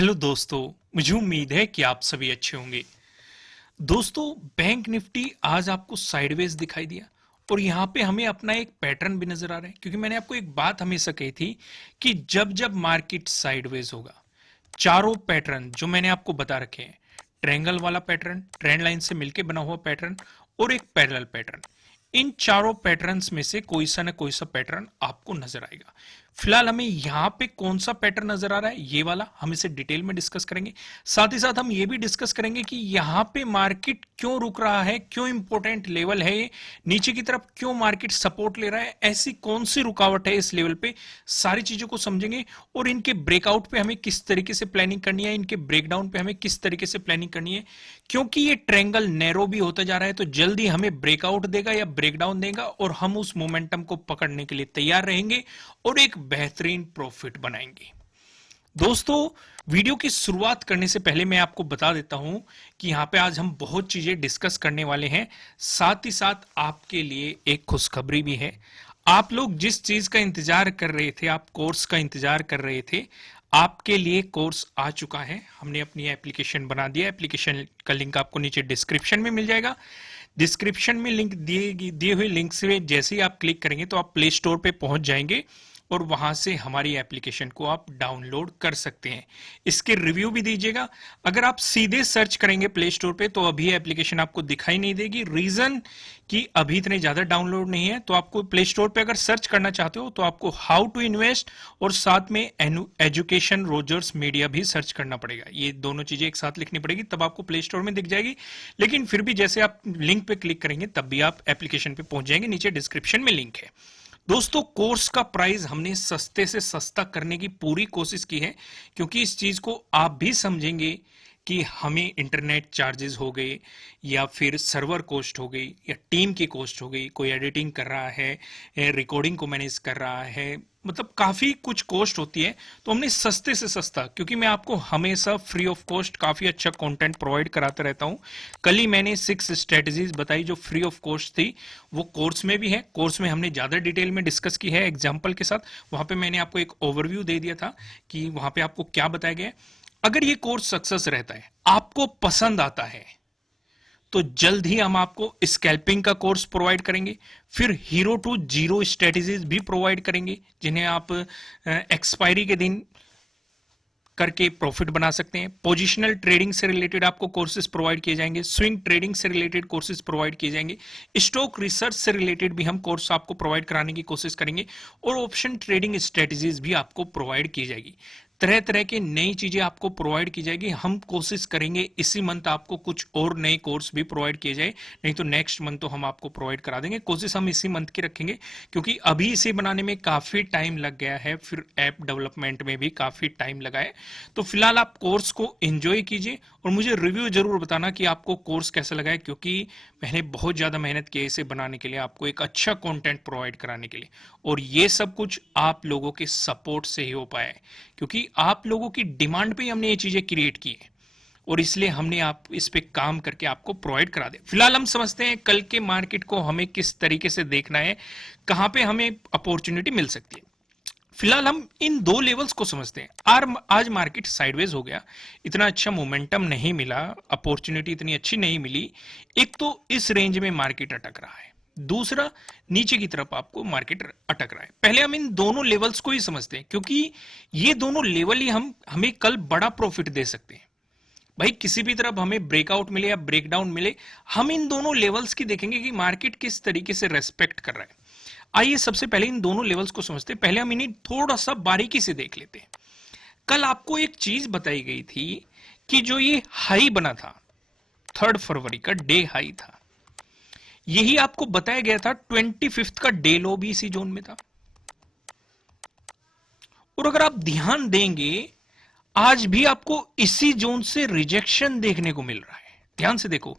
Hello दोस्तों। मुझे उम्मीद है कि आप सभी अच्छे होंगे। दोस्तों, बैंक निफ्टी आज आपको साइडवेज दिखाई दिया और यहाँ पे हमें अपना एक पैटर्न भी नजर आ रहा है, क्योंकि मैंने आपको एक बात हमेशा कही थी कि जब जब मार्केट साइडवेज होगा, चारों पैटर्न जो मैंने आपको बता रखे हैं, ट्रायंगल वाला पैटर्न, ट्रेंड लाइन से मिलकर बना हुआ पैटर्न और एक पैरेलल पैटर्न, इन चारों पैटर्न्स में से कोई सा ना कोई सा पैटर्न आपको नजर आएगा। फिलहाल हमें यहां पे कौन सा पैटर्न नजर आ रहा है, ये वाला, हम इसे डिटेल में डिस्कस करेंगे। साथ ही साथ हम ये भी डिस्कस करेंगे कि यहां पे मार्केट क्यों रुक रहा है, क्यों इंपॉर्टेंट लेवल है ये, नीचे की तरफ क्यों मार्केट सपोर्ट ले रहा है, ऐसी कौन सी रुकावट है इस लेवल पे, सारी चीजों को समझेंगे। और इनके ब्रेकआउट पे हमें किस तरीके से प्लानिंग करनी है, इनके ब्रेकडाउन पे हमें किस तरीके से प्लानिंग करनी है, क्योंकि ये ट्रायंगल नैरो भी होता जा रहा है, तो जल्दी हमें ब्रेकआउट देगा या ब्रेकडाउन देगा और हम उस मोमेंटम को पकड़ने के लिए तैयार रहेंगे और एक बेहतरीन प्रॉफिट बनाएंगे। दोस्तों, वीडियो की शुरुआत करने से पहले मैं आपको बता देता हूं कि यहां पे आज हम बहुत चीजें डिस्कस करने वाले हैं। साथ ही साथ आपके लिए एक खुशखबरी भी है। आप लोग जिस चीज का इंतजार कर रहे थे, आप कोर्स का इंतजार कर रहे थे, आपके लिए कोर्स आ चुका है। हमने अपनी एप्लीकेशन बना दिया। एप्लीकेशन का लिंक आपको नीचे डिस्क्रिप्शन में मिल जाएगा। डिस्क्रिप्शन में लिंक दिए हुए लिंक से जैसे ही आप क्लिक करेंगे तो आप प्ले स्टोर पे पहुंच जाएंगे और वहां से हमारी एप्लीकेशन को आप डाउनलोड कर सकते हैं। इसके रिव्यू भी दीजिएगा। अगर आप सीधे सर्च करेंगे प्ले स्टोर पे तो अभी एप्लीकेशन आपको दिखाई नहीं देगी। रीजन कि अभी इतने ज्यादा डाउनलोड नहीं है, तो आपको प्ले स्टोर पे अगर सर्च करना चाहते हो तो आपको हाउ टू इन्वेस्ट और साथ में एजुकेशन रोजर्स मीडिया भी सर्च करना पड़ेगा। ये दोनों चीजें एक साथ लिखनी पड़ेगी, तब आपको प्ले स्टोर में दिख जाएगी। लेकिन फिर भी जैसे आप लिंक पे क्लिक करेंगे तब भी आप एप्लीकेशन पे पहुंच जाएंगे। नीचे डिस्क्रिप्शन में लिंक है। दोस्तों, कोर्स का प्राइस हमने सस्ते से सस्ता करने की पूरी कोशिश की है, क्योंकि इस चीज को आप भी समझेंगे कि हमें इंटरनेट चार्जेस हो गए या फिर सर्वर कॉस्ट हो गई या टीम की कॉस्ट हो गई, कोई एडिटिंग कर रहा है, रिकॉर्डिंग को मैनेज कर रहा है, मतलब काफी कुछ कॉस्ट होती है। तो हमने सस्ते से सस्ता, क्योंकि मैं आपको हमेशा फ्री ऑफ कॉस्ट काफी अच्छा कंटेंट प्रोवाइड कराता रहता हूं। कल ही मैंने 6 स्ट्रेटजीज बताई जो फ्री ऑफ कॉस्ट थी, वो कोर्स में भी है। कोर्स में हमने ज्यादा डिटेल में डिस्कस की है एग्जाम्पल के साथ। वहां पे मैंने आपको एक ओवरव्यू दे दिया था कि वहां पे आपको क्या बताया गया है। अगर ये कोर्स सक्सेस रहता है, आपको पसंद आता है, तो जल्द ही हम आपको स्कैल्पिंग का कोर्स प्रोवाइड करेंगे। फिर हीरो टू जीरो स्ट्रेटेजीज भी प्रोवाइड करेंगे, जिन्हें आप एक्सपायरी के दिन करके प्रॉफिट बना सकते हैं। पोजिशनल ट्रेडिंग से रिलेटेड आपको कोर्सेज प्रोवाइड किए जाएंगे। स्विंग ट्रेडिंग से रिलेटेड कोर्सेज प्रोवाइड किए जाएंगे। स्टॉक रिसर्च से रिलेटेड भी हम कोर्स आपको प्रोवाइड कराने की कोशिश करेंगे और ऑप्शन ट्रेडिंग स्ट्रेटेजीज भी आपको प्रोवाइड की जाएगी। तरह तरह की नई चीजें आपको प्रोवाइड की जाएगी। हम कोशिश करेंगे इसी मंथ आपको कुछ और नए कोर्स भी प्रोवाइड किए जाए, नहीं तो नेक्स्ट मंथ तो हम आपको प्रोवाइड करा देंगे। कोशिश हम इसी मंथ की रखेंगे, क्योंकि अभी इसे बनाने में काफी टाइम लग गया है, फिर ऐप डेवलपमेंट में भी काफी टाइम लगा है। तो फिलहाल आप कोर्स को एंजॉय कीजिए और मुझे रिव्यू जरूर बताना कि आपको कोर्स कैसा लगा है, क्योंकि मैंने बहुत ज्यादा मेहनत की है इसे बनाने के लिए, आपको एक अच्छा कंटेंट प्रोवाइड कराने के लिए। और ये सब कुछ आप लोगों के सपोर्ट से ही हो पाया है, क्योंकि आप लोगों की डिमांड पे हमने ये चीजें क्रिएट की है और इसलिए हमने आप इस पे काम करके आपको प्रोवाइड करा दिया। फिलहाल हम समझते हैं कल के मार्केट को हमें किस तरीके से देखना है, कहां पे हमें अपॉर्चुनिटी मिल सकती है। फिलहाल हम इन दो लेवल्स को समझते हैं। आज मार्केट साइडवेज हो गया, इतना अच्छा मोमेंटम नहीं मिला, अपॉर्चुनिटी इतनी अच्छी नहीं मिली। एक तो इस रेंज में मार्केट अटक रहा है, दूसरा नीचे की तरफ आपको मार्केट अटक रहा है। पहले हम इन दोनों लेवल्स को ही समझते हैं, क्योंकि ये दोनों लेवल ही हमें कल बड़ा प्रॉफिट दे सकते हैं। भाई, किसी भी तरफ हमें ब्रेकआउट मिले या ब्रेकडाउन मिले, हम इन दोनों लेवल्स की देखेंगे कि मार्केट किस तरीके से रेस्पेक्ट कर रहा है। आइए सबसे पहले इन दोनों लेवल्स को समझते हैं। पहले हम इन्हें थोड़ा सा बारीकी से देख लेते हैं। कल आपको एक चीज बताई गई थी कि जो ये हाई बना था, 3 फरवरी का डे हाई था, यही आपको बताया गया था 25 का डे लो भी इसी जोन में था। और अगर आप ध्यान देंगे, आज भी आपको इसी जोन से रिजेक्शन देखने को मिल रहा है। ध्यान से देखो,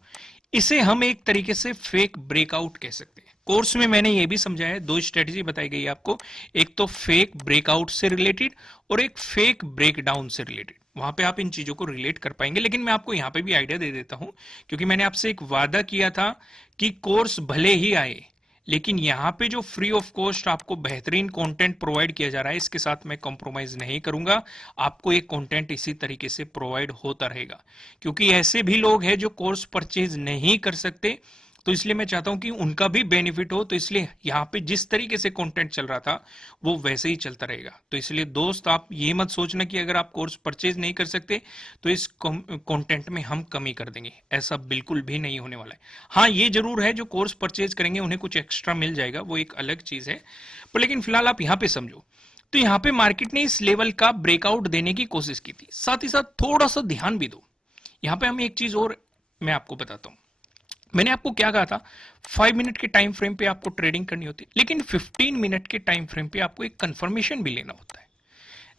इसे हम एक तरीके से फेक ब्रेकआउट कह सकते हैं। कोर्स में मैंने यह भी समझाया है, दो स्ट्रेटजी बताई गई है आपको, एक तो फेक ब्रेकआउट से रिलेटेड और एक फेक ब्रेकडाउन से रिलेटेड। वहां पे आप इन चीजों को रिलेट कर पाएंगे, लेकिन मैं आपको यहां पे भी आइडिया दे देता हूं, क्योंकि मैंने आपसे एक वादा किया था कि कोर्स भले ही आए लेकिन यहाँ पे जो फ्री ऑफ कॉस्ट आपको बेहतरीन कंटेंट प्रोवाइड किया जा रहा है, इसके साथ मैं कॉम्प्रोमाइज नहीं करूंगा। आपको एक कंटेंट इसी तरीके से प्रोवाइड होता रहेगा, क्योंकि ऐसे भी लोग हैं जो कोर्स परचेज नहीं कर सकते, तो इसलिए मैं चाहता हूं कि उनका भी बेनिफिट हो। तो इसलिए यहाँ पे जिस तरीके से कंटेंट चल रहा था वो वैसे ही चलता रहेगा। तो इसलिए दोस्त, आप ये मत सोचना कि अगर आप कोर्स परचेज नहीं कर सकते तो इस कंटेंट में हम कमी कर देंगे, ऐसा बिल्कुल भी नहीं होने वाला है। हाँ, ये जरूर है, जो कोर्स परचेज करेंगे उन्हें कुछ एक्स्ट्रा मिल जाएगा, वो एक अलग चीज है। पर लेकिन फिलहाल आप यहाँ पे समझो, तो यहाँ पे मार्केट ने इस लेवल का ब्रेकआउट देने की कोशिश की थी। साथ ही साथ थोड़ा सा ध्यान भी दो, यहाँ पे हम एक चीज और मैं आपको बताता हूं। मैंने आपको क्या कहा था, 5 मिनट के टाइम फ्रेम पे आपको ट्रेडिंग करनी होती है, लेकिन 15 मिनट के टाइम फ्रेम पे आपको एक कंफर्मेशन भी लेना होता है।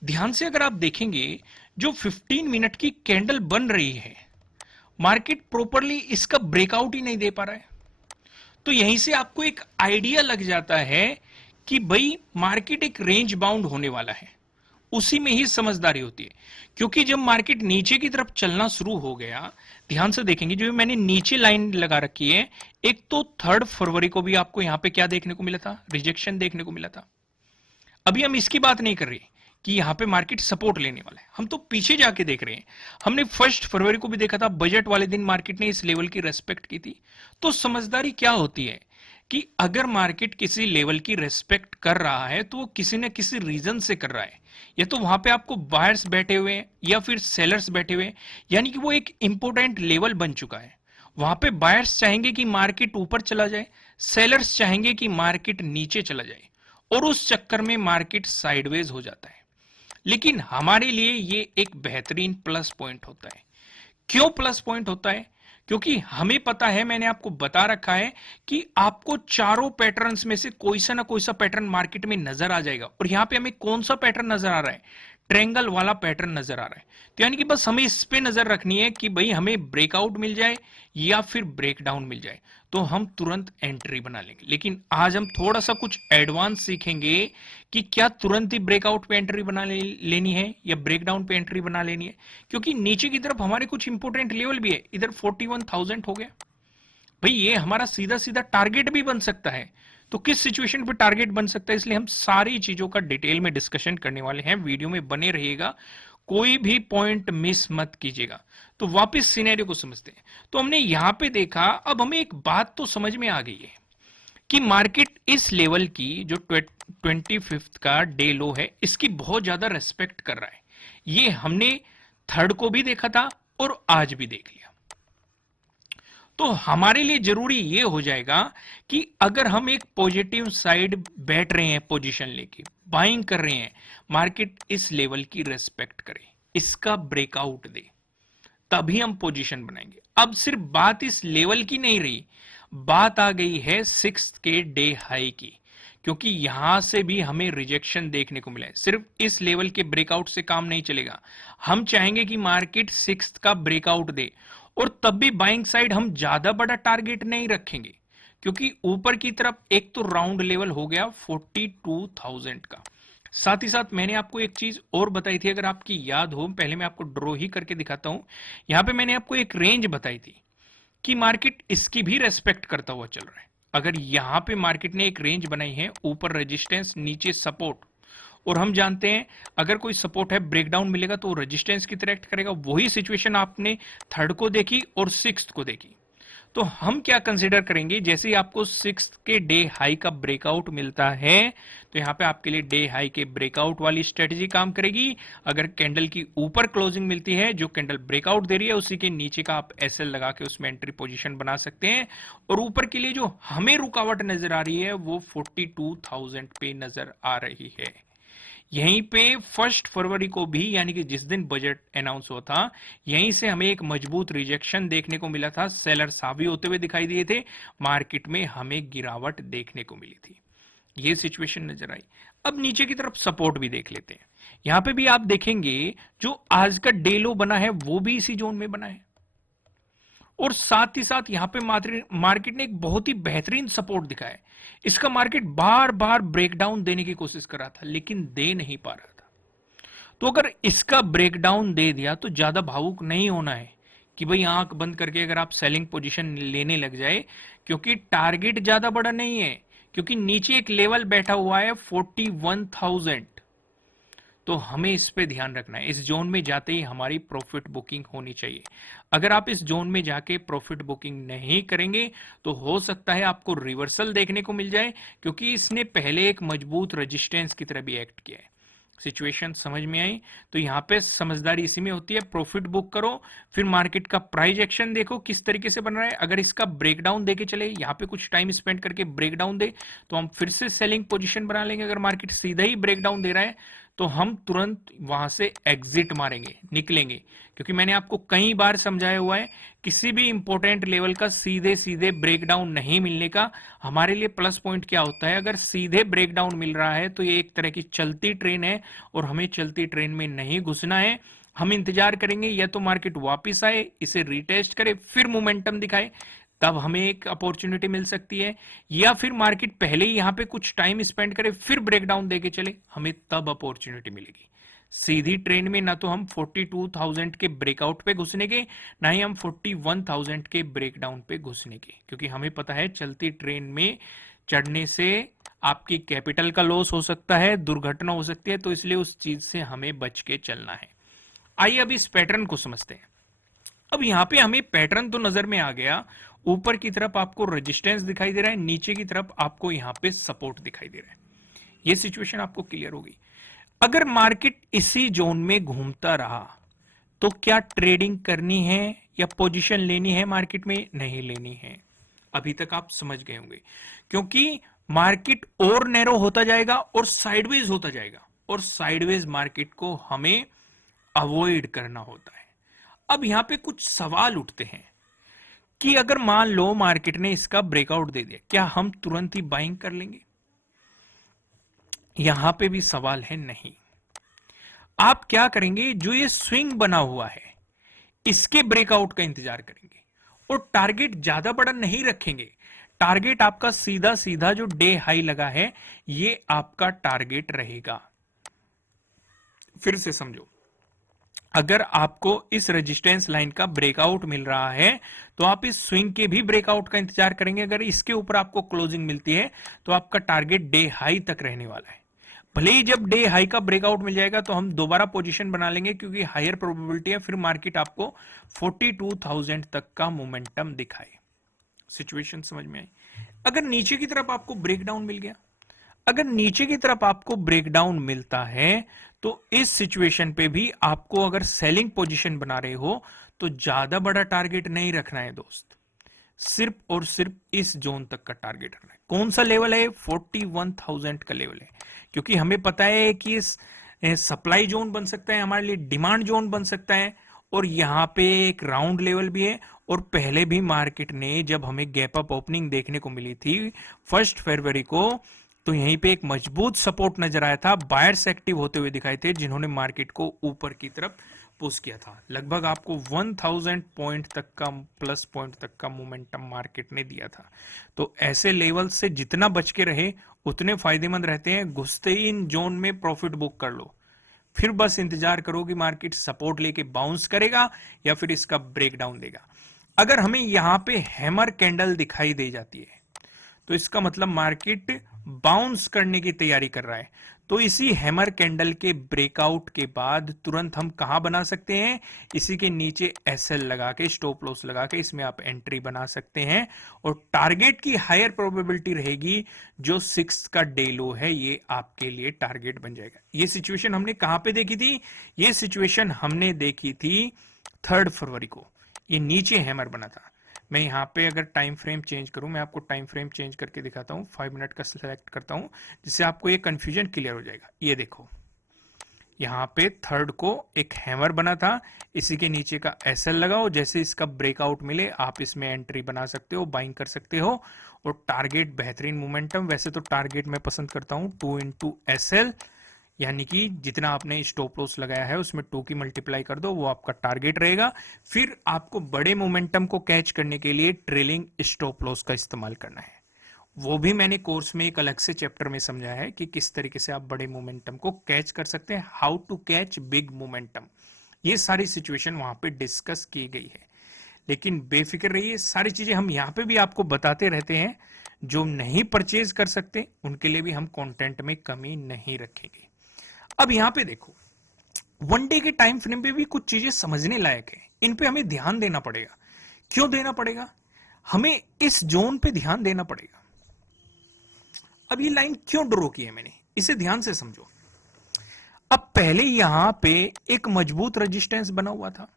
ध्यान से अगर आप देखेंगे, जो 15 मिनट की कैंडल बन रही है, मार्केट प्रॉपरली इसका ब्रेकआउट ही नहीं दे पा रहा है। तो यहीं से आपको एक आइडिया लग जाता है कि भाई मार्केट एक रेंज बाउंड होने वाला है। उसी में ही समझदारी होती है, क्योंकि जब मार्केट नीचे की तरफ चलना शुरू हो गया, ध्यान से देखेंगे जो मैंने नीचे लाइन लगा रखी है, एक तो 3 फरवरी को भी आपको यहां पे क्या देखने को मिला था, रिजेक्शन देखने को मिला था। अभी हम इसकी बात नहीं कर रहे कि यहां पे मार्केट सपोर्ट लेने वाला है, हम तो पीछे जाके देख रहे हैं। हमने 1 फरवरी को भी देखा था, बजट वाले दिन मार्केट ने इस लेवल की रेस्पेक्ट की थी। तो समझदारी क्या होती है कि अगर मार्केट किसी लेवल की रेस्पेक्ट कर रहा है तो वो किसी न किसी रीजन से कर रहा है, या तो वहां पे आपको बायर्स बैठे हुए हैं या फिर सेलर्स बैठे हुए हैं, यानी कि वो एक इंपोर्टेंट लेवल बन चुका है। वहां पे बायर्स चाहेंगे कि मार्केट ऊपर चला जाए, सेलर्स चाहेंगे कि मार्केट नीचे चला जाए, और उस चक्कर में मार्केट साइडवेज हो जाता है। लेकिन हमारे लिए ये एक बेहतरीन प्लस पॉइंट होता है। क्यों प्लस पॉइंट होता है? क्योंकि हमें पता है, मैंने आपको बता रखा है कि आपको चारों पैटर्न्स में से कोई सा ना कोई सा पैटर्न मार्केट में नजर आ जाएगा। और यहां पे हमें कौन सा पैटर्न नजर आ रहा है? ट्रेंगल वाला पैटर्न नजर आ रहा है। तो यानी कि बस हमें इस पे नजर रखनी है कि भाई हमें ब्रेकआउट मिल जाए या फिर ब्रेकडाउन मिल जाए, तो हम तुरंत एंट्री बना लेंगे। लेकिन आज हम थोड़ा सा कुछ एडवांस सीखेंगे कि क्या तुरंत ही ब्रेकआउट पे एंट्री बना लेनी है या ब्रेकडाउन पे एंट्री बना लेनी है, क्योंकि नीचे की तरफ हमारे कुछ इंपोर्टेंट लेवल भी है। इधर 41,000 हो गया भाई, ये हमारा सीधा सीधा टारगेट भी बन सकता है। तो किस सिचुएशन पे टारगेट बन सकता है, इसलिए हम सारी चीजों का डिटेल में डिस्कशन करने वाले हैं। वीडियो में बने रहिएगा, कोई भी पॉइंट मिस मत कीजिएगा। तो वापस सिनेरियो को समझते हैं। तो हमने यहां पे देखा, अब हमें एक बात तो समझ में आ गई है कि मार्केट इस लेवल की जो 25th का डे लो है, इसकी बहुत ज्यादा रेस्पेक्ट कर रहा है। ये हमने 3rd को भी देखा था और आज भी देख लिया। तो हमारे लिए जरूरी ये हो जाएगा कि अगर हम एक पॉजिटिव साइड बैठ रहे हैं, पोजीशन लेके बाइंग कर रहे हैं, मार्केट इस लेवल की रेस्पेक्ट करे, इसका ब्रेकआउट दे, तभी हम पोजीशन बनाएंगे। अब सिर्फ बात इस लेवल की नहीं रही, बात आ गई है 6th के डे हाई की, क्योंकि यहां से भी हमें रिजेक्शन देखने को मिला है। सिर्फ इस लेवल के ब्रेकआउट से काम नहीं चलेगा, हम चाहेंगे कि मार्केट 6th का ब्रेकआउट दे। और तब भी बाइंग साइड हम ज्यादा बड़ा टारगेट नहीं रखेंगे, क्योंकि ऊपर की तरफ एक तो राउंड लेवल हो गया 42,000 का। साथ ही साथ मैंने आपको एक चीज और बताई थी, अगर आपकी याद हो, पहले मैं आपको ड्रॉ ही करके दिखाता हूं। यहां पे मैंने आपको एक रेंज बताई थी कि मार्केट इसकी भी रेस्पेक्ट करता हुआ चल रहा है। अगर यहां पे मार्केट ने एक रेंज बनाई है, ऊपर रेजिस्टेंस नीचे सपोर्ट, और हम जानते हैं अगर कोई सपोर्ट है, ब्रेकडाउन मिलेगा तो रेजिस्टेंस की तरह एक्ट करेगा। वही सिचुएशन आपने 3rd को देखी और 6th को देखी। तो हम क्या कंसीडर करेंगे, जैसे ही आपको 6th के डे हाई का ब्रेकआउट मिलता है, तो यहां पे आपके लिए डे हाई के ब्रेकआउट वाली स्ट्रेटेजी काम करेगी। अगर कैंडल की ऊपर क्लोजिंग मिलती है, जो कैंडल ब्रेकआउट दे रही है, उसी के नीचे का आप एसएल लगा के उसमें एंट्री पोजीशन बना सकते हैं। और ऊपर के लिए जो हमें रुकावट नजर आ रही है वो 42,000 पे नजर आ रही है। यहीं पे 1 फरवरी को भी, यानी कि जिस दिन बजट अनाउंस हुआ था, यहीं से हमें एक मजबूत रिजेक्शन देखने को मिला था। सेलर हावी होते हुए दिखाई दिए थे, मार्केट में हमें गिरावट देखने को मिली थी। ये सिचुएशन नजर आई। अब नीचे की तरफ सपोर्ट भी देख लेते हैं। यहां पे भी आप देखेंगे जो आज का डे लो बना है वो भी इसी जोन में बना है, और साथ ही साथ यहां पे मार्केट ने एक बहुत ही बेहतरीन सपोर्ट दिखाया। इसका मार्केट बार बार ब्रेकडाउन देने की कोशिश कर रहा था, लेकिन दे नहीं पा रहा था। तो अगर इसका ब्रेकडाउन दे दिया तो ज्यादा भावुक नहीं होना है कि भाई आंख बंद करके अगर आप सेलिंग पोजीशन लेने लग जाए, क्योंकि टारगेट ज्यादा बड़ा नहीं है। क्योंकि नीचे एक लेवल बैठा हुआ है 41,000। तो हमें इस पे ध्यान रखना है, इस जोन में जाते ही हमारी प्रॉफिट बुकिंग होनी चाहिए। अगर आप इस जोन में जाके प्रॉफिट बुकिंग नहीं करेंगे तो हो सकता है आपको रिवर्सल देखने को मिल जाए, क्योंकि इसने पहले एक मजबूत रेजिस्टेंस की तरह भी एक्ट किया है। सिचुएशन समझ में आई? तो यहां पे समझदारी इसी में होती है, प्रॉफिट बुक करो, फिर मार्केट का प्राइस एक्शन देखो किस तरीके से बन रहा है। अगर इसका ब्रेकडाउन देके चले, यहाँ पे कुछ टाइम स्पेंड करके ब्रेकडाउन दे तो हम फिर से सेलिंग पोजीशन बना लेंगे। अगर मार्केट सीधा ही ब्रेकडाउन दे रहा है तो हम तुरंत वहां से एग्जिट मारेंगे, निकलेंगे। क्योंकि मैंने आपको कई बार समझाया हुआ है, किसी भी इंपॉर्टेंट लेवल का सीधे सीधे ब्रेकडाउन नहीं मिलने का हमारे लिए प्लस पॉइंट क्या होता है। अगर सीधे ब्रेकडाउन मिल रहा है तो ये एक तरह की चलती ट्रेन है और हमें चलती ट्रेन में नहीं घुसना है। हम इंतजार करेंगे या तो मार्केट वापस आए, इसे रिटेस्ट करे, फिर मोमेंटम दिखाए, तब हमें एक अपॉर्चुनिटी मिल सकती है। या फिर मार्केट पहले ही यहां पे कुछ टाइम स्पेंड करे फिर ब्रेकडाउन देके चले, हमें तब अपॉर्चुनिटी मिलेगी। सीधी ट्रेंड में ना तो हम 42,000 के ब्रेकआउट पे घुसने के, ना ही हम 41,000 के ब्रेकडाउन पे घुसने के, क्योंकि हमें पता है चलती ट्रेन में चढ़ने से आपकी कैपिटल का लॉस हो सकता है, दुर्घटना हो सकती है, तो इसलिए उस चीज से हमें बच के चलना है। आइए अब इस पैटर्न को समझते हैं। अब यहां पे हमें पैटर्न तो नजर में आ गया, ऊपर की तरफ आपको रेजिस्टेंस दिखाई दे रहा है, नीचे की तरफ आपको यहां पे सपोर्ट दिखाई दे रहा है। ये सिचुएशन आपको क्लियर होगी। अगर मार्केट इसी जोन में घूमता रहा तो क्या ट्रेडिंग करनी है या पोजीशन लेनी है? मार्केट में नहीं लेनी है। अभी तक आप समझ गए होंगे, क्योंकि मार्केट और नैरो होता जाएगा और साइडवेज होता जाएगा, और साइडवेज मार्केट को हमें अवॉइड करना होता है। अब यहां पे कुछ सवाल उठते हैं कि अगर मान लो मार्केट ने इसका ब्रेकआउट दे दिया, क्या हम तुरंत ही बाइंग कर लेंगे? यहां पे भी सवाल है नहीं। आप क्या करेंगे, जो ये स्विंग बना हुआ है इसके ब्रेकआउट का इंतजार करेंगे और टारगेट ज्यादा बड़ा नहीं रखेंगे। टारगेट आपका सीधा सीधा जो डे हाई लगा है ये आपका टारगेट रहेगा। फिर से समझो, अगर आपको इस रेजिस्टेंस लाइन का ब्रेकआउट मिल रहा है तो आप इस स्विंग के भी ब्रेकआउट का इंतजार करेंगे। अगर इसके ऊपर आपको क्लोजिंग मिलती है तो आपका टारगेट डे हाई तक रहने वाला है। भले ही जब डे हाई का ब्रेकआउट मिल जाएगा तो हम दोबारा पोजीशन बना लेंगे, क्योंकि हायर प्रोबेबिलिटी है फिर मार्केट आपको 42,000 तक का मोमेंटम दिखाए। सिचुएशन समझ में आई? अगर नीचे की तरफ आपको ब्रेकडाउन मिल गया, अगर नीचे की तरफ आपको ब्रेकडाउन मिलता है तो इस सिचुएशन पे भी आपको अगर सेलिंग पोजीशन बना रहे हो तो ज्यादा बड़ा टारगेट नहीं रखना है दोस्त, सिर्फ और सिर्फ इस जोन तक का टारगेट रखना है। कौन सा लेवल है? 41,000 का लेवल है, क्योंकि हमें पता है कि इस सप्लाई जोन बन सकता है, हमारे लिए डिमांड जोन बन सकता है, और यहां पे एक राउंड लेवल भी है। और पहले भी मार्केट ने जब हमें गैप अप ओपनिंग देखने को मिली थी 1 फरवरी को, तो यहीं पे एक मजबूत सपोर्ट नजर आया था, बायर्स एक्टिव होते हुए दिखाए थे जिन्होंने मार्केट को ऊपर की तरफ पुश किया था। लगभग आपको 1000 पॉइंट तक का, प्लस पॉइंट तक का मोमेंटम मार्केट ने दिया था। तो ऐसे लेवल से जितना बच के रहे उतने फायदेमंद रहते हैं। घुसते ही इन जोन में प्रॉफिट बुक कर लो, फिर बस इंतजार करो कि मार्केट सपोर्ट लेके बाउंस करेगा या फिर इसका ब्रेकडाउन देगा। अगर हमें यहां पे हैमर कैंडल दिखाई दे जाती है तो इसका मतलब मार्केट बाउंस करने की तैयारी कर रहा है। तो इसी हैमर कैंडल के ब्रेकआउट के बाद तुरंत हम कहां बना सकते हैं? इसी के नीचे एसएल लगा के, स्टॉप लॉस लगा के इसमें आप एंट्री बना सकते हैं, और टारगेट की हायर प्रोबेबिलिटी रहेगी। जो 6 का डे लो है ये आपके लिए टारगेट बन जाएगा। ये सिचुएशन हमने कहां पे देखी थी? ये सिचुएशन हमने देखी थी 3 फरवरी को। ये नीचे हैमर बना था। मैं यहाँ पे अगर टाइम फ्रेम चेंज करूं, मैं आपको टाइम फ्रेम चेंज करके दिखाता हूँ, 5 मिनट का सिलेक्ट करता हूँ जिससे आपको ये कंफ्यूजन क्लियर हो जाएगा। ये देखो, यहाँ पे 3 को एक हैमर बना था, इसी के नीचे का एसएल लगाओ, जैसे इसका ब्रेकआउट मिले आप इसमें एंट्री बना सकते हो, बाइंग कर सकते हो, और टारगेट बेहतरीन मोमेंटम। वैसे तो टारगेट मैं पसंद करता हूँ 2 इंटू एसएल, यानी कि जितना आपने स्टॉप लॉस लगाया है उसमें 2 की मल्टीप्लाई कर दो, वो आपका टारगेट रहेगा। फिर आपको बड़े मोमेंटम को कैच करने के लिए ट्रेलिंग स्टॉप लॉस का इस्तेमाल करना है। वो भी मैंने कोर्स में एक अलग से चैप्टर में समझा है कि किस तरीके से आप बड़े मोमेंटम को कैच कर सकते हैं, how to catch big momentum. ये सारी सिचुएशन वहां पे डिस्कस की गई है। लेकिन बेफिक्र रहिए, सारी चीजें हम यहाँ पे भी आपको बताते रहते हैं। जो नहीं परचेज कर सकते उनके लिए भी हम कंटेंट में कमी नहीं रखेंगे। अब यहां पे देखो, वन डे के टाइम फ्रेम पे भी कुछ चीजें समझने लायक है, इन पे हमें ध्यान देना पड़ेगा। क्यों देना पड़ेगा? हमें इस जोन पे ध्यान देना पड़ेगा। अब ये लाइन क्यों ड्रॉ की है मैंने, इसे ध्यान से समझो। अब पहले यहां पे एक मजबूत रेजिस्टेंस बना हुआ था,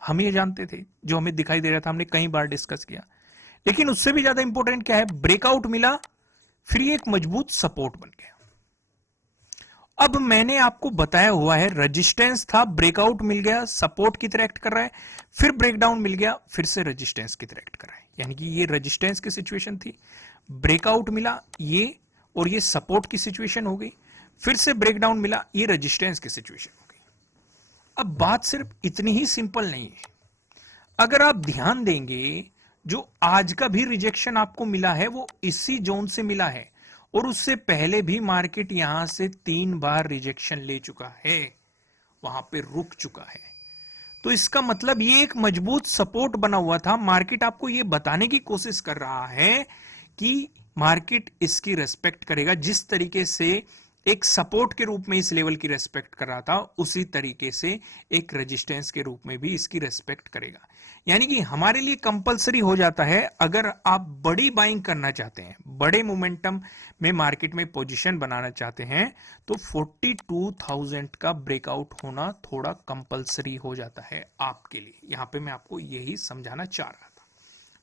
हम ये जानते थे, जो हमें दिखाई दे रहा था, हमने कई बार डिस्कस किया। लेकिन उससे भी ज्यादा इंपॉर्टेंट क्या है, ब्रेकआउट मिला, फिर ये एक मजबूत सपोर्ट बन गया। अब मैंने आपको बताया हुआ है, रेजिस्टेंस था, ब्रेकआउट मिल गया, सपोर्ट की तरह एक्ट कर रहा है, फिर ब्रेकडाउन मिल गया, फिर से रेजिस्टेंस की तरह एक्ट कर रहा है। यानी कि ये रेजिस्टेंस की सिचुएशन थी, ब्रेकआउट मिला ये, और ये सपोर्ट की सिचुएशन हो गई, फिर से ब्रेकडाउन मिला, ये रेजिस्टेंस की सिचुएशन हो गई। अब बात सिर्फ इतनी ही सिंपल नहीं है। अगर आप ध्यान देंगे, जो आज का भी रिजेक्शन आपको मिला है वो इसी जोन से मिला है, और उससे पहले भी मार्केट यहां से 3 बार रिजेक्शन ले चुका है, वहां पे रुक चुका है। तो इसका मतलब ये एक मजबूत सपोर्ट बना हुआ था। मार्केट आपको ये बताने की कोशिश कर रहा है कि मार्केट इसकी रेस्पेक्ट करेगा, जिस तरीके से एक सपोर्ट के रूप में इस लेवल की रेस्पेक्ट कर रहा था, उसी तरीके से एक रेजिस्टेंस के रूप में भी इसकी रेस्पेक्ट करेगा। यानी कि हमारे लिए कंपलसरी हो जाता है, अगर आप बड़ी बाइंग करना चाहते हैं, बड़े मोमेंटम में मार्केट में पोजीशन बनाना चाहते हैं, तो 42,000 का ब्रेकआउट होना थोड़ा कंपलसरी हो जाता है आपके लिए। यहां पे मैं आपको यही समझाना चाह रहा था।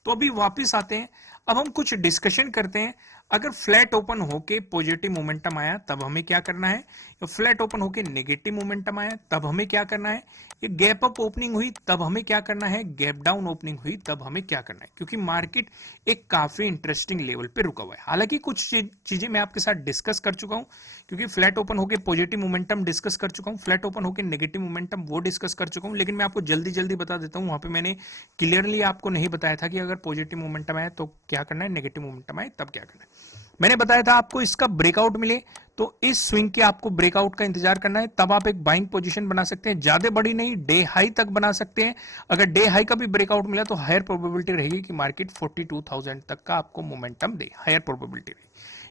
तो अभी वापस आते हैं, अब हम कुछ डिस्कशन करते हैं। अगर फ्लैट ओपन होके पॉजिटिव मोमेंटम आया तब हमें क्या करना है, या फ्लैट ओपन होके नेगेटिव मोमेंटम आया तब हमें क्या करना है, ये गैप अप ओपनिंग हुई तब हमें क्या करना है, गैप डाउन ओपनिंग हुई तब हमें क्या करना है। क्योंकि मार्केट एक काफी इंटरेस्टिंग लेवल पे रुका हुआ है। हालांकि कुछ चीजें मैं आपके साथ डिस्कस कर चुका हूं, क्योंकि फ्लैट ओपन होके पॉजिटिव मोमेंटम डिस्कस कर चुका हूं, फ्लैट ओपन होके नेगेटिव मोमेंटम वो डिस्कस कर चुका हूं। लेकिन मैं आपको जल्दी जल्दी बता देता हूं, वहां पे मैंने क्लियरली आपको नहीं बताया था कि अगर पॉजिटिव मोमेंटम आए तो क्या करना है, नेगेटिव मोमेंटम आए तब क्या करना है। मैंने बताया था आपको इसका ब्रेकआउट मिले तो इस स्विंग के आपको ब्रेकआउट का इंतजार करना है, तब आप एक बाइंग पोजीशन बना सकते हैं। ज्यादा बड़ी नहीं, डे हाई तक बना सकते हैं। अगर डे हाई का भी ब्रेकआउट मिला तो हायर प्रोबेबिलिटी रहेगी कि मार्केट 42,000 तक का आपको मोमेंटम दे, हायर प्रोबेबिलिटी रहेगी।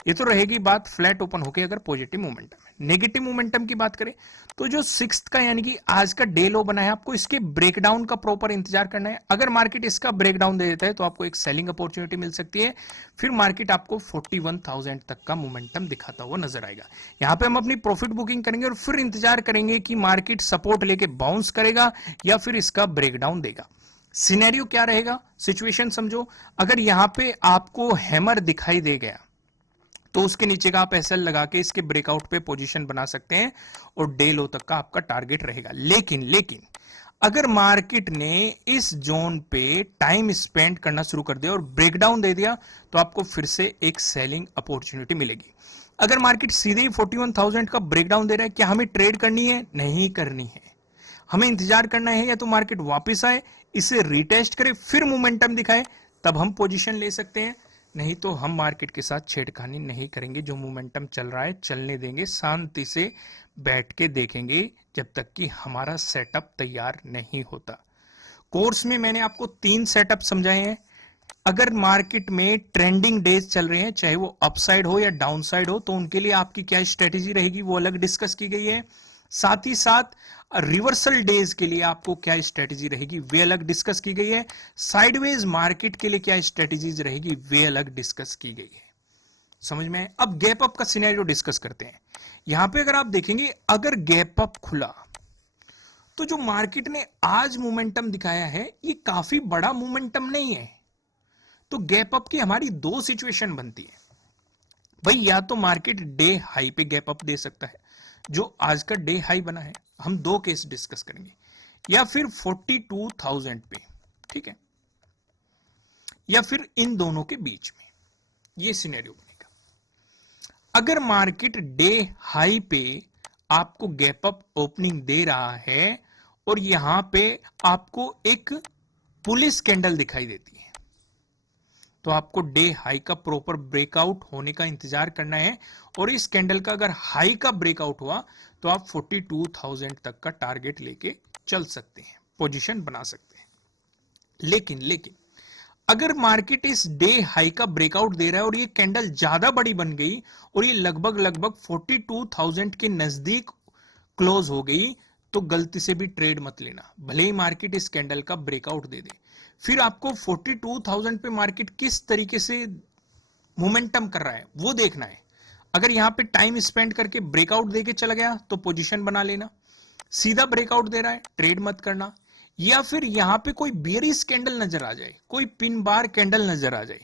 ये तो रहेगी बात फ्लैट ओपन होके अगर पॉजिटिव मोमेंटम है। नेगेटिव मोमेंटम की बात करें तो जो 6th का यानी कि आज का डे लो बना है, आपको इसके ब्रेकडाउन का प्रॉपर इंतजार करना है। अगर मार्केट इसका ब्रेकडाउन दे देता है तो आपको एक सेलिंग अपॉर्चुनिटी मिल सकती है, फिर मार्केट आपको 41,000 तक का मोमेंटम दिखाता हुआ नजर आएगा। यहां पे हम अपनी प्रॉफिट बुकिंग करेंगे और फिर इंतजार करेंगे कि मार्केट सपोर्ट लेके बाउंस करेगा या फिर इसका ब्रेकडाउन देगा। सिनेरियो क्या रहेगा, सिचुएशन समझो। अगर यहां पे आपको हैमर दिखाई दे गया तो उसके नीचे का आप एसएल लगा के इसके ब्रेकआउट पे पोजीशन बना सकते हैं और डे लो तक का आपका टारगेट रहेगा। लेकिन अगर मार्केट ने इस जोन पे टाइम स्पेंड करना शुरू कर दिया और ब्रेकडाउन दे दिया तो आपको फिर से एक सेलिंग अपॉर्चुनिटी मिलेगी। अगर मार्केट सीधे ही 41,000 का ब्रेकडाउन दे रहा है, क्या हमें ट्रेड करनी है? नहीं करनी है, हमें इंतजार करना है या तो मार्केट वापस आए, इसे रिटेस्ट करे, फिर मोमेंटम दिखाए, तब हम पोजीशन ले सकते हैं। नहीं तो हम मार्केट के साथ छेड़खानी नहीं करेंगे, जो मोमेंटम चल रहा है चलने देंगे, शांति से बैठ के देखेंगे जब तक कि हमारा सेटअप तैयार नहीं होता। कोर्स में मैंने आपको 3 सेटअप समझाए हैं। अगर मार्केट में ट्रेंडिंग डेज चल रहे हैं, चाहे वो अपसाइड हो या डाउनसाइड हो, तो उनके लिए आपकी क्या स्ट्रेटेजी रहेगी वो अलग डिस्कस की गई है। साथ ही साथ रिवर्सल डेज के लिए आपको क्या स्ट्रेटेजी रहेगी वे अलग डिस्कस की गई है। साइडवेज मार्केट के लिए क्या स्ट्रेटेजीज रहेगी वे अलग डिस्कस की गई है। समझ में? अब गैप अप का सिनेरियो डिस्कस करते हैं। यहां पे अगर आप देखेंगे, अगर गैप अप खुला तो जो मार्केट ने आज मोमेंटम दिखाया है ये काफी बड़ा मोमेंटम नहीं है। तो गैप अप की हमारी 2 सिचुएशन बनती है भाई, या तो मार्केट डे हाई पे गैप अप दे सकता है, जो आज का डे हाई बना है, हम 2 केस डिस्कस करेंगे, या फिर 42,000 पे, ठीक है, या फिर इन दोनों के बीच में ये सिनेरियो बनेगा। अगर मार्केट डे हाई पे आपको गैप अप ओपनिंग दे रहा है और यहां पे आपको एक पुलिस कैंडल दिखाई देती है, तो आपको डे हाई का प्रॉपर ब्रेकआउट होने का इंतजार करना है। और इस कैंडल का अगर हाई का ब्रेकआउट हुआ तो आप 42,000 तक का टारगेट लेके चल सकते हैं, पोजीशन बना सकते हैं। लेकिन अगर मार्केट इस डे हाई का ब्रेकआउट दे रहा है और ये कैंडल ज्यादा बड़ी बन गई और ये लगभग लगभग 42,000 के नजदीक क्लोज हो गई, तो गलती से भी ट्रेड मत लेना, भले ही मार्केट इस कैंडल का ब्रेकआउट दे दे। फिर आपको 42,000 पे मार्केट किस तरीके से मोमेंटम कर रहा है वो देखना है। अगर यहां पे टाइम स्पेंड करके ब्रेकआउट देके चला गया तो पोजीशन बना लेना, सीधा ब्रेकआउट दे रहा है ट्रेड मत करना। या फिर यहां पे कोई बियरिश कैंडल नजर आ जाए, कोई पिन बार कैंडल नजर आ जाए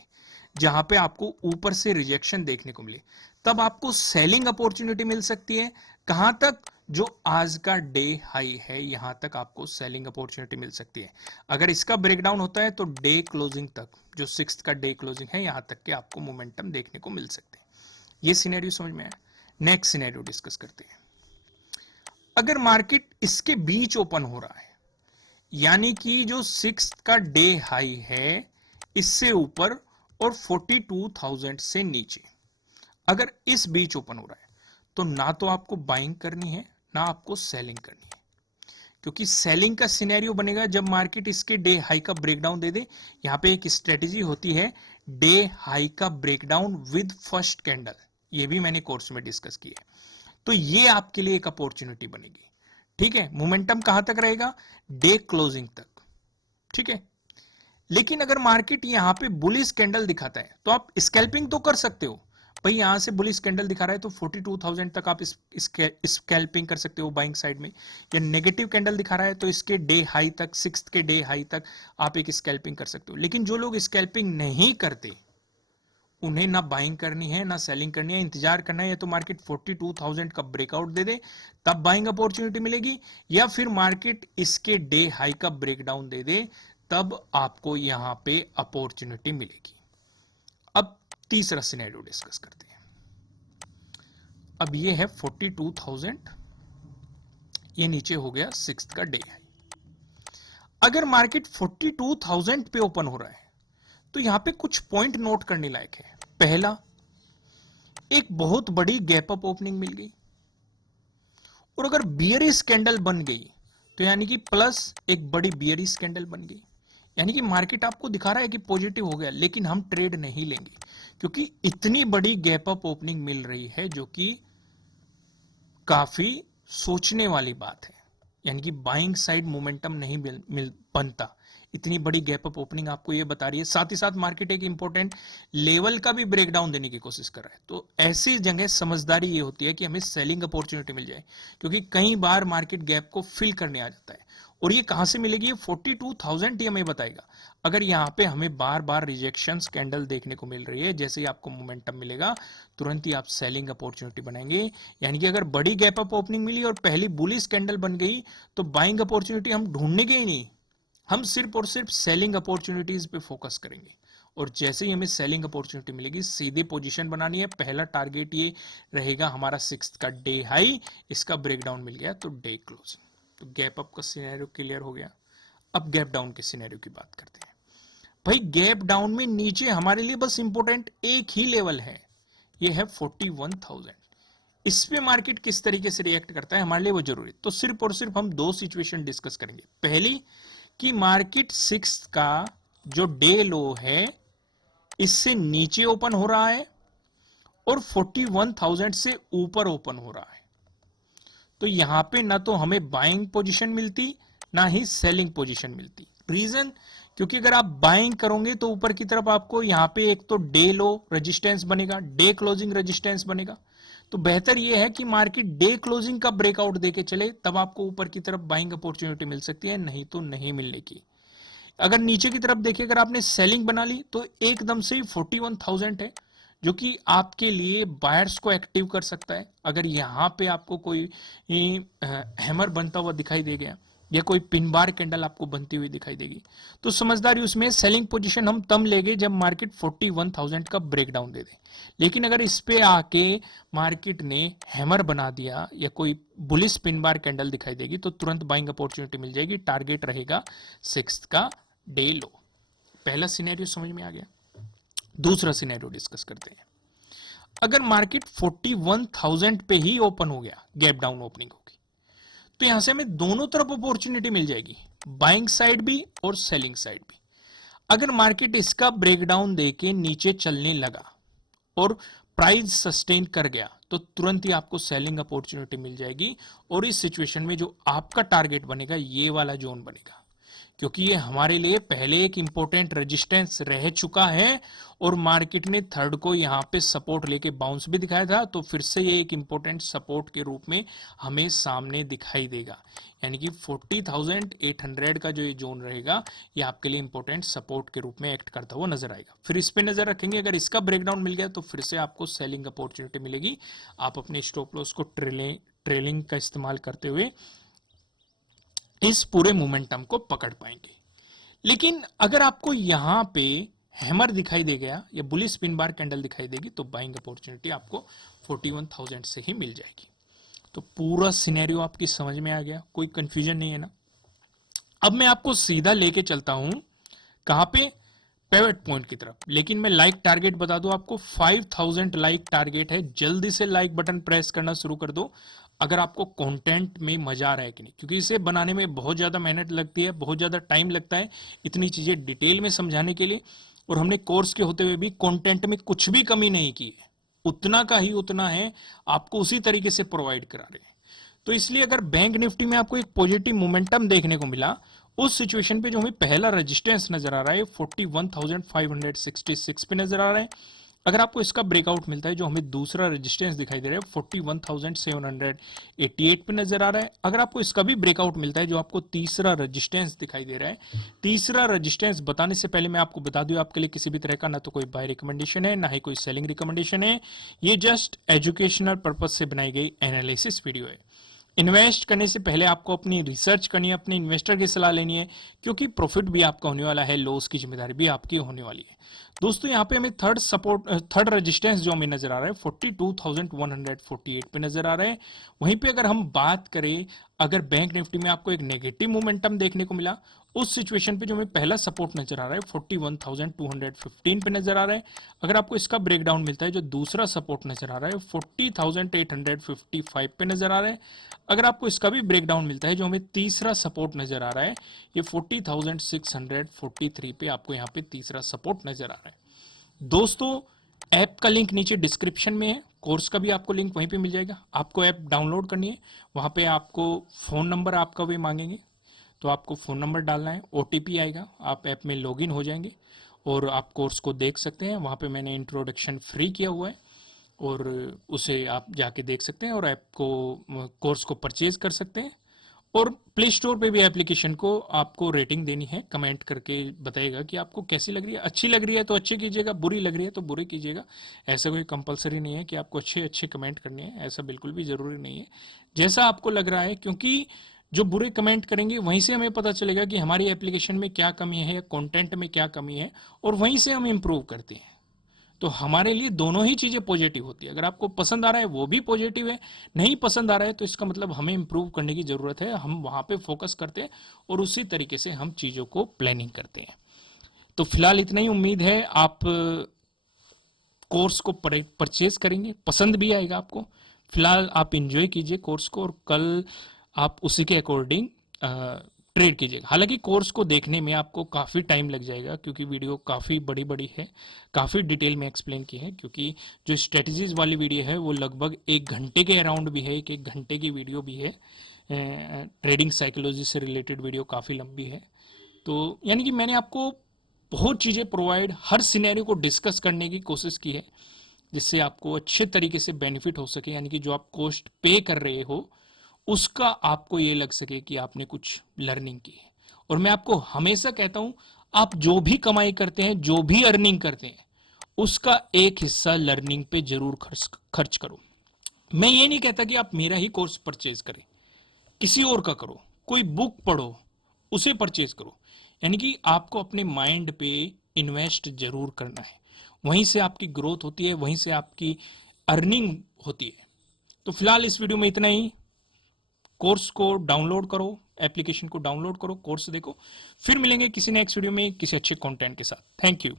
जहां पे आपको ऊपर से रिजेक्शन देखने को मिले, तब आपको सेलिंग अपॉर्चुनिटी मिल सकती है। कहां तक? जो आज का डे हाई है यहां तक आपको सेलिंग अपॉर्चुनिटी मिल सकती है। अगर इसका ब्रेकडाउन होता है तो डे क्लोजिंग तक, जो 6 का डे क्लोजिंग है यहां तक के आपको मोमेंटम देखने को मिल सकते हैं। ये सिनेरियो समझ में आया? नेक्स्ट सिनेरियो डिस्कस करते हैं। अगर मार्केट इसके बीच ओपन हो रहा है, यानी कि जो 6 का डे हाई है इससे ऊपर और 42,000 से नीचे, अगर इस बीच ओपन हो रहा है तो ना तो आपको बाइंग करनी है ना आपको सेलिंग करनी है, क्योंकि सेलिंग का सिनेरियो बनेगा जब मार्केट इसके डे हाई का ब्रेकडाउन दे दे। यहां पे एक स्ट्रेटेजी होती है डे हाई का ब्रेकडाउन विद फर्स्ट कैंडल, ये भी मैंने कोर्स में डिस्कस किया है। तो ये आपके लिए एक अपॉर्चुनिटी बनेगी। ठीक है, मोमेंटम कहां तक रहेगा? डे क्लोजिंग तक। ठीक है, लेकिन अगर मार्केट यहां पे बुलिश कैंडल दिखाता है तो आप स्कैल्पिंग तो कर सकते हो। भाई यहां से बुलिश कैंडल दिखा रहा है तो 42,000 तक आप स्कैल्पिंग कर सकते हो बाइंग साइड में, या नेगेटिव कैंडल दिखा रहा है तो इसके डे हाई तक, 6 के डे हाई तक आप एक स्कैल्पिंग कर सकते हो। लेकिन जो लोग स्कैल्पिंग नहीं करते उन्हें ना बाइंग करनी है ना सेलिंग करनी है, इंतजार करना है या तो मार्केट 42,000 का ब्रेकआउट दे दे तब बाइंग अपॉर्चुनिटी मिलेगी, या फिर मार्केट इसके डे हाई का ब्रेकडाउन दे दे तब आपको यहां पे अपॉर्चुनिटी मिलेगी। अब तीसरा सिनेरियो डिस्कस करते हैं। अब ये है 42,000, ये नीचे हो गया 6 का डे हाई। अगर मार्केट 42,000 पे ओपन हो रहा है तो यहां पे कुछ पॉइंट नोट करने लायक है। पहला, एक बहुत बड़ी गैप अप ओपनिंग मिल गई, और अगर बियरिश कैंडल बन गई तो यानी कि प्लस एक बड़ी बियरिश कैंडल बन गई, यानी कि मार्केट आपको दिखा रहा है कि पॉजिटिव हो गया, लेकिन हम ट्रेड नहीं लेंगे क्योंकि इतनी बड़ी गैप अप ओपनिंग मिल रही है, जो कि काफी सोचने वाली बात है। यानी कि बाइंग साइड मोमेंटम नहीं बनता। इतनी बड़ी गैप अप ओपनिंग आपको ये बता रही है, साथ ही साथ मार्केट एक इंपॉर्टेंट लेवल का भी ब्रेकडाउन देने की कोशिश कर रहा है। तो ऐसी जगह समझदारी ये होती है कि हमें सेलिंग अपॉर्चुनिटी मिल जाए, क्योंकि कई बार मार्केट गैप को फिल करने आ जाता है। और ये कहां से मिलेगी? ये 42,000 ही हमें बताएगा। अगर यहां पे हमें बार बार रिजेक्शंस कैंडल देखने को मिल रही है, जैसे ही आपको मोमेंटम मिलेगा तुरंत ही आप सेलिंग अपॉर्चुनिटी बनाएंगे। यानी कि अगर बड़ी गैप अप ओपनिंग मिली और पहली बुलिश कैंडल बन गई तो बाइंग अपॉर्चुनिटी हम ढूंढने के ही नहीं, हम सिर्फ और सिर्फ सेलिंग अपॉर्चुनिटीज पे फोकस करेंगे। और जैसे ही हमें सेलिंग अपॉर्चुनिटी मिलेगी सीधे पोजीशन बनानी है। पहला टारगेट ये रहेगा हमारा 6 का डे हाई, इसका ब्रेकडाउन मिल गया तो डे क्लोज। तो गैप अप का सिनेरियो क्लियर हो गया। अब गैप डाउन के सिनेरियो की बात करते हैं। भाई गैप डाउन में नीचे हमारे लिए बस इंपॉर्टेंट एक ही लेवल है, ये है 41,000। इस पे मार्केट किस तरीके से रिएक्ट करता है हमारे लिए वो जरूरी। तो सिर्फ और सिर्फ हम दो सिचुएशन डिस्कस करेंगे। पहली कि मार्केट 6 का जो डे लो है इससे नीचे ओपन हो रहा है और 41,000 से ऊपर ओपन हो रहा है, तो यहां पे ना तो हमें बाइंग पोजीशन मिलती ना ही सेलिंग पोजीशन मिलती। रीजन, क्योंकि अगर आप बाइंग करोगे तो ऊपर की तरफ आपको यहां पे एक तो डे लो रेजिस्टेंस बनेगा, डे क्लोजिंग रेजिस्टेंस बनेगा। तो बेहतर यह है कि मार्केट डे क्लोजिंग का ब्रेकआउट देके चले, तब आपको ऊपर की तरफ बाइंग अपॉर्चुनिटी मिल सकती है, नहीं तो नहीं मिलने की। अगर नीचे की तरफ देखिए, अगर आपने सेलिंग बना ली तो एकदम से ही 41,000 है, जो कि आपके लिए बायर्स को एक्टिव कर सकता है। अगर यहां पे आपको कोई हैमर बनता हुआ दिखाई दे गया या कोई पिन बार कैंडल आपको बनती हुई दिखाई देगी, तो समझदारी उसमें सेलिंग पोजीशन हम तब लेंगे जब मार्केट 41,000 का ब्रेकडाउन दे दे। लेकिन अगर इस पे आके मार्केट ने हैमर बना दिया या कोई बुलिश पिन बार कैंडल दिखाई देगी तो तुरंत बाइंग अपॉर्चुनिटी मिल जाएगी। टारगेट रहेगा 6 का डे लो। पहला सिनेरियो समझ में आ गया। दूसरा सिनेरियो डिस्कस करते हैं। अगर मार्केट 41,000 पे ही ओपन हो गया, गैप डाउन ओपनिंग होगी, तो यहां से हमें दोनों तरफ अपॉर्चुनिटी मिल जाएगी, बाइंग साइड भी और सेलिंग साइड भी। अगर मार्केट इसका ब्रेकडाउन देके नीचे चलने लगा और प्राइस सस्टेन कर गया तो तुरंत ही आपको सेलिंग अपॉर्चुनिटी मिल जाएगी, और इस सिचुएशन में जो आपका टारगेट बनेगा ये वाला जोन बनेगा, क्योंकि ये हमारे लिए पहले एक इंपॉर्टेंट रेजिस्टेंस रह चुका है और मार्केट ने थर्ड को यहां पे सपोर्ट लेके बाउंस भी दिखाया था, तो फिर से ये एक इंपॉर्टेंट सपोर्ट के रूप में हमें सामने दिखाई देगा। यानी कि 40,800 का जो ये जोन रहेगा ये आपके लिए इंपॉर्टेंट सपोर्ट के रूप में एक्ट करता हुआ नजर आएगा। फिर इस पे नजर रखेंगे, अगर इसका ब्रेकडाउन मिल गया तो फिर से आपको सेलिंग अपॉर्चुनिटी मिलेगी। आप अपने स्टॉप लॉस को ट्रेलिंग का इस्तेमाल करते हुए इस पूरे मोमेंटम को पकड़ पाएंगे। लेकिन अगर आपको यहां पे हैमर दिखाई दे गया या बुलिश स्पिन बार कैंडल दिखाई देगी तो बाइंग अपॉर्चुनिटी आपको 41,000 से ही मिल जाएगी। तो पूरा सिनेरियो आपकी समझ में आ गया, कोई कंफ्यूजन नहीं है ना। अब मैं आपको सीधा लेके चलता हूं कहां पे, पेवेट पॉइंट की तरफ। लेकिन मैं लाइक टारगेट बता दूं आपको, 5000 लाइक टारगेट है। जल्दी से लाइक बटन प्रेस करना शुरू कर दो अगर आपको कंटेंट में मजा आ रहा है कि नहीं, क्योंकि इसे बनाने में बहुत ज्यादा मेहनत लगती है, बहुत ज्यादा टाइम लगता है इतनी चीजें डिटेल में समझाने के लिए। और हमने कोर्स के होते हुए भी कंटेंट में कुछ भी कमी नहीं की है, उतना का ही उतना है, आपको उसी तरीके से प्रोवाइड करा रहे हैं। तो इसलिए अगर बैंक निफ्टी में आपको एक पॉजिटिव मोमेंटम देखने को मिला, उस सिचुएशन पे जो हमें पहला रेजिस्टेंस नजर आ रहा है 41,566 पे नजर आ रहा है। अगर आपको इसका ब्रेकआउट मिलता है, जो हमें दूसरा रेजिस्टेंस दिखाई दे रहा है 41,788 पे नजर आ रहा है। अगर आपको इसका भी ब्रेकआउट मिलता है, जो आपको तीसरा रेजिस्टेंस दिखाई दे रहा है, तीसरा रेजिस्टेंस बताने से पहले मैं आपको बता दूं, आपके लिए किसी भी तरह का ना तो कोई बाय रिकमेंडेशन है, ना ही कोई सेलिंग रिकमेंडेशन है। ये जस्ट एजुकेशनल पर्पज से बनाई गई एनालिसिस वीडियो है। इन्वेस्ट करने से पहले आपको अपनी रिसर्च करनी है, अपने इन्वेस्टर की सलाह लेनी है, क्योंकि प्रॉफिट भी आपका होने वाला है, लॉस की जिम्मेदारी भी आपकी होने वाली है। दोस्तों यहाँ पे हमें थर्ड रेजिस्टेंस जो हमें नजर आ रहा है 42,148 पे नजर आ रहा है। वहीं पे अगर हम बात करें, अगर बैंक निफ्टी में आपको एक नेगेटिव मोमेंटम देखने को मिला, उस सिचुएशन पे जो हमें पहला सपोर्ट नजर आ रहा है 41,215 पे नजर आ रहा है। अगर आपको इसका ब्रेकडाउन मिलता है, जो दूसरा सपोर्ट नजर आ रहा है 40,855 पे नजर आ रहा है। अगर आपको इसका भी ब्रेकडाउन मिलता है, जो हमें तीसरा सपोर्ट नजर आ रहा है, ये 40,643 पे आपको यहाँ पे तीसरा सपोर्ट नजर आ रहा है। दोस्तों ऐप का लिंक नीचे डिस्क्रिप्शन में है, कोर्स का भी आपको लिंक वहीं पे मिल जाएगा। आपको ऐप डाउनलोड करनी है, वहां पे आपको फोन नंबर आपका वे मांगेंगे, तो आपको फ़ोन नंबर डालना है, ओटीपी आएगा, आप ऐप में लॉगिन हो जाएंगे और आप कोर्स को देख सकते हैं। वहाँ पे मैंने इंट्रोडक्शन फ्री किया हुआ है और उसे आप जाके देख सकते हैं और ऐप को, कोर्स को परचेज कर सकते हैं। और प्ले स्टोर पे भी एप्लीकेशन को आपको रेटिंग देनी है, कमेंट करके बताइएगा कि आपको कैसी लग रही है। अच्छी लग रही है तो अच्छी कीजिएगा, बुरी लग रही है तो बुरी कीजिएगा। ऐसा कोई कंपलसरी नहीं है कि आपको अच्छे अच्छे कमेंट करने हैं, ऐसा बिल्कुल भी ज़रूरी नहीं है, जैसा आपको लग रहा है। क्योंकि जो बुरे कमेंट करेंगे वहीं से हमें पता चलेगा कि हमारी एप्लीकेशन में क्या कमी है, कंटेंट में क्या कमी है, और वहीं से हम इम्प्रूव करते हैं। तो हमारे लिए दोनों ही चीजें पॉजिटिव होती है। अगर आपको पसंद आ रहा है वो भी पॉजिटिव है, नहीं पसंद आ रहा है तो इसका मतलब हमें इंप्रूव करने की जरूरत है। हम वहां पे फोकस करते हैं और उसी तरीके से हम चीजों को प्लानिंग करते हैं। तो फिलहाल इतना ही, उम्मीद है आप कोर्स को परचेज करेंगे, पसंद भी आएगा आपको। फिलहाल आप इंजॉय कीजिए कोर्स को और कल आप उसी के अकॉर्डिंग ट्रेड कीजिएगा। हालांकि कोर्स को देखने में आपको काफ़ी टाइम लग जाएगा, क्योंकि वीडियो काफ़ी बड़ी बड़ी है, काफ़ी डिटेल में एक्सप्लेन की है। क्योंकि जो स्ट्रेटजीज वाली वीडियो है वो लगभग 1 घंटे के अराउंड भी है, एक घंटे की वीडियो भी है। ट्रेडिंग साइकोलॉजी से रिलेटेड वीडियो काफ़ी लंबी है। तो यानी कि मैंने आपको बहुत चीज़ें प्रोवाइड, हर सिनेरियो को डिस्कस करने की कोशिश की है, जिससे आपको अच्छे तरीके से बेनिफिट हो सके। यानी कि जो आप कॉस्ट पे कर रहे हो उसका आपको ये लग सके कि आपने कुछ लर्निंग की है। और मैं आपको हमेशा कहता हूं, आप जो भी कमाई करते हैं, जो भी अर्निंग करते हैं, उसका एक हिस्सा लर्निंग पे जरूर खर्च करो। मैं ये नहीं कहता कि आप मेरा ही कोर्स परचेज करें, किसी और का करो, कोई बुक पढ़ो, उसे परचेज करो। यानी कि आपको अपने माइंड पे इन्वेस्ट जरूर करना है, वहीं से आपकी ग्रोथ होती है, वहीं से आपकी अर्निंग होती है। तो फिलहाल इस वीडियो में इतना ही। कोर्स को डाउनलोड करो, एप्लीकेशन को डाउनलोड करो, कोर्स देखो। फिर मिलेंगे किसी नेक्स्ट वीडियो में किसी अच्छे कंटेंट के साथ। Thank you.